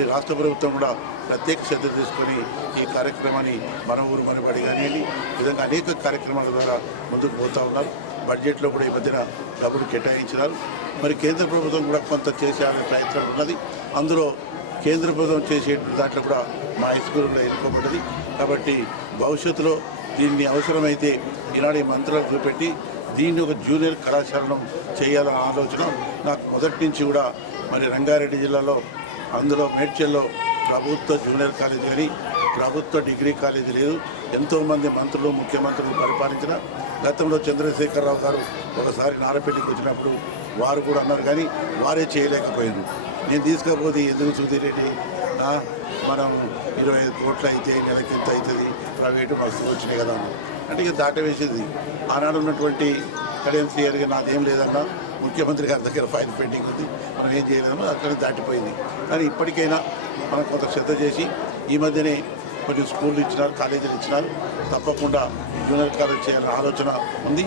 మరి రాష్ట్ర ప్రభుత్వం కూడా ప్రత్యేక శ్రద్ధ తీసుకొని ఈ కార్యక్రమాన్ని మన ఊరు మన బడి కానివ్వండి విధంగా అనేక కార్యక్రమాల ద్వారా ముందుకు పోతూ ఉన్నారు. బడ్జెట్లో కూడా ఈ మధ్యన డబ్బులు కేటాయించినారు. మరి కేంద్ర ప్రభుత్వం కూడా కొంత చేసేయాలనే ప్రయత్నం ఉన్నది. అందులో కేంద్ర ప్రభుత్వం చేసే దాంట్లో కూడా మా హై స్కూల్లో ఎన్నుకోబడ్డది. కాబట్టి భవిష్యత్తులో దీన్ని అవసరమైతే ఈనాడు ఈ మంత్రులకు చూపెట్టి దీన్ని ఒక జూనియర్ కళాశాలను చేయాలన్న ఆలోచన నాకు మొదటి నుంచి కూడా. మరి రంగారెడ్డి జిల్లాలో అందులో మేడ్చల్లో ప్రభుత్వ జూనియర్ కాలేజీ కానీ ప్రభుత్వ డిగ్రీ కాలేజీ లేదు. ఎంతోమంది మంత్రులు ముఖ్యమంత్రులు పరిపాలించిన గతంలో చంద్రశేఖరరావు గారు ఒకసారి నారపేటకి వచ్చినప్పుడు వారు కూడా అన్నారు, కానీ వారే చేయలేకపోయారు. నేను తీసుకపోతే ఎందుకు చూదిరెడ్డి మనం 25 కోట్లు అయితే నెలకి ఎంత అవుతుంది, ప్రైవేటు మస్తు వచ్చినాయి కదా అంటే ఇక దాటవేసేది. ఆనాడు ఉన్నటువంటి కడియం శ్రీగారికి నాదేం లేదన్నా, ముఖ్యమంత్రి గారి దగ్గర ఫైల్ పెండింగ్ ఉంది, మనం ఏం చేయలేదన్నా అక్కడే దాటిపోయింది. కానీ ఇప్పటికైనా మనం కొంత శ్రద్ధ చేసి ఈ మధ్యనే కొన్ని స్కూళ్ళు ఇచ్చినారు, కాలేజీలు ఇచ్చినారు. తప్పకుండా జూనియర్ కాలేజ్ చేయాలనే ఆలోచన ఉంది.